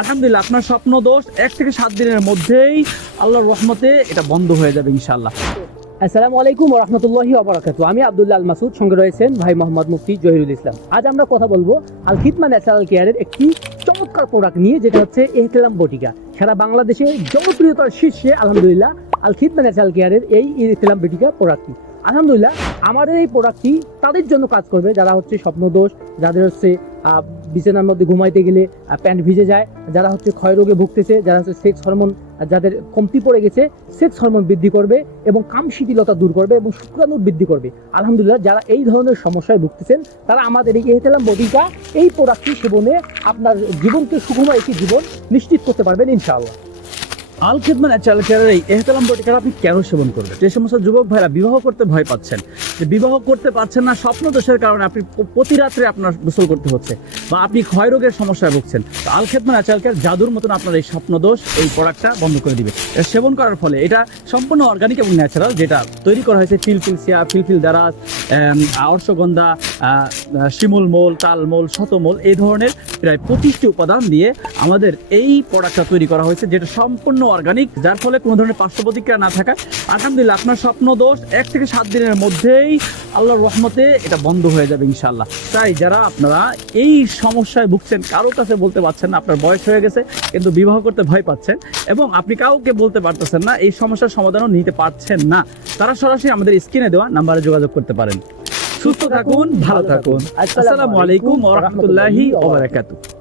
আলহামদুলিল্লাহ আপনার স্বপ্ন দোষ 1 থেকে 7 দিনের মধ্যেই আল্লাহর রহমতে এটা বন্ধ হয়ে যাবে ইনশাআল্লাহ। আসসালামু আলাইকুম ওয়া রাহমাতুল্লাহি ওয়া বারাকাতুহু। আমি আব্দুল্লাহ আল মাসুদ, সঙ্গে রয়েছেন ভাই মোহাম্মদ মুফতি জহিরুল ইসলাম। আজ আমরা কথা বলবো আল খিদমা ন্যাচারাল কেয়ারের একটি চমৎকার প্রোডাক্ট নিয়ে, যেটা হচ্ছে এহতেলাম বটিকা। সারা বাংলাদেশে জনপ্রিয়তার শীর্ষে আলহামদুলিল্লাহ আল খিদমা ন্যাচারাল কেয়ারের এই এহতেলাম বটিকা প্রোডাক্টটি। আলহামদুলিল্লাহ আমাদের এই প্রোডাক্টটি তাদের জন্য কাজ করবে যারা হচ্ছে স্বপ্নদোষ, যাদের হচ্ছে বিছানার মধ্যে ঘুমাইতে গেলে প্যান্ট ভিজে যায়, যারা হচ্ছে ক্ষয় রোগে ভুগতেছে, যারা হচ্ছে সেক্স হরমোন যাদের কমতি পড়ে গেছে, সেক্স হরমোন বৃদ্ধি করবে এবং কামশীলতা দূর করবে এবং শুক্রাণু বৃদ্ধি করবে। আলহামদুলিল্লাহ যারা এই ধরনের সমস্যায় ভুগতেছেন তারা আমাদের এই এহতেলাম বটিকা এই প্রোডাক্টটি সেবনে আপনার জীবনকে সুখময় একটি জীবন নিশ্চিত করতে পারবেন ইনশাআল্লাহ। আল খিদমা ন্যাচারাল কেয়ারের এই এহতেলাম বটিকা আপনি কেন সেবন করবেন? যে সমস্ত যুবক ভাইরা বিবাহ করতে ভয় পাচ্ছেন, যে বিবাহ করতে পারছেন না স্বপ্ন দোষের কারণে আপনি প্রতি রাত্রে আপনার গোসল করতে হচ্ছে, বা আপনি ক্ষয় রোগের সমস্যায় ভুগছেন, তো আল খিদমা ন্যাচারাল কেয়ার জাদুর মতন আপনার এই স্বপ্ন দোষ এই প্রোডাক্টটা বন্ধ করে দিবে। এটা সেবন করার ফলে এটা সম্পূর্ণ অর্গানিক এবং ন্যাচারাল, যেটা তৈরি করা হয়েছে ফিলফিলসিয়া, ফিলফিল দারাজ, অর্শগন্ধা, শিমুল মোল, তালমোল, শতমোল, এই ধরনের প্রায় 25টি উপাদান দিয়ে আমাদের এই প্রোডাক্টটা তৈরি করা হয়েছে, যেটা সম্পূর্ণ অর্গানিক, যার ফলে কোনো ধরনের পার্শ্ব প্রতিক্রিয়া না থাকা। আলহামদুলিল্লাহ আপনার স্বপ্ন দোষ 1 থেকে 7 দিনের মধ্যেই আল্লাহর রহমতে এটা বন্ধ হয়ে যাবে ইনশাআল্লাহ। তাই যারা আপনারা এই সমস্যায় ভুগছেন, কারো কাছে বলতে পারছেন না, আপনার বয়স হয়ে গেছে কিন্তু বিবাহ করতে ভয় পাচ্ছেন এবং আপনি কাউকে বলতে পারতেছেন না, এই সমস্যার সমাধানও নিতে পারছেন না, তারা সরাসরি আমাদের স্ক্রিনে দেওয়া নাম্বারে যোগাযোগ করতে পারেন। সুস্থ থাকুন, ভালো থাকুন। আসসালামু আলাইকুম ওয়া রাহমাতুল্লাহি ওয়া বারাকাতুহু।